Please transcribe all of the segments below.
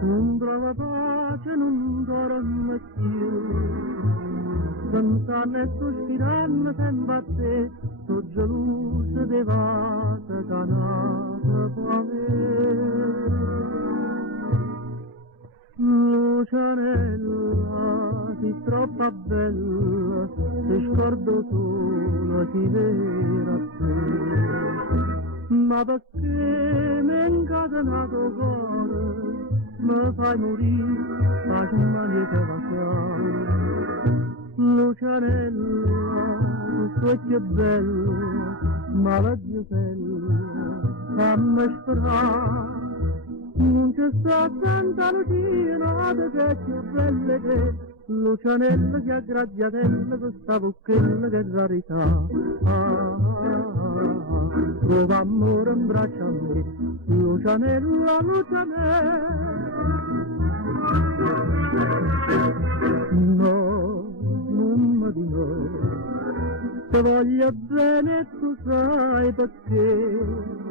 Non trova pace, non dorme più, pensando e sospirando sempre a te, so gelosa devata canata qua me. Lucianella, sei troppo bella, ti scordo solo chi vera a te, ma perché mi è incatenato cuore, mi fai morire, ma che maniera va fare. Lucianella, tu sei più bella, ma la Giusella, fammi sperare. Non c'è sta tanta lucina che è più bella che Lucianella, che aggraziatella, questa bocchella che è rarità. Trova amore in braccio a me, Lucianella, Lucianella. No, mamma di no, ti voglio bene e tu sai perché.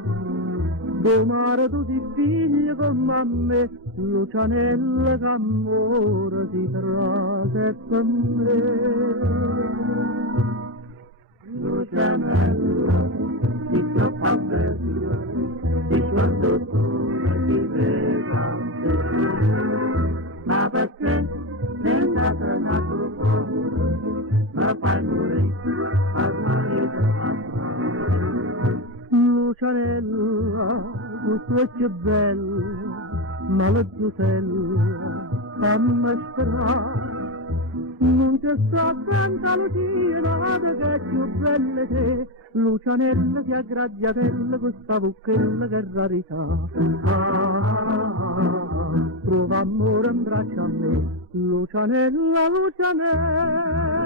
Domare tu ti figli come a me, Lucianella, che amore si trase con me. Lucianella, ti troppo bella, ti guardo sola, ti vedo a te. Ma perché sei nata nato fuori, ma fai morire a marito. Lucianella, tu sei più bella, ma la Giusella, fammi sperare. Non c'è sta tanta lucina che è più bella che Lucianella, che aggraziatella, questa bocchella che è rarità. Trova amore in braccio a me, Lucianella, Lucianella.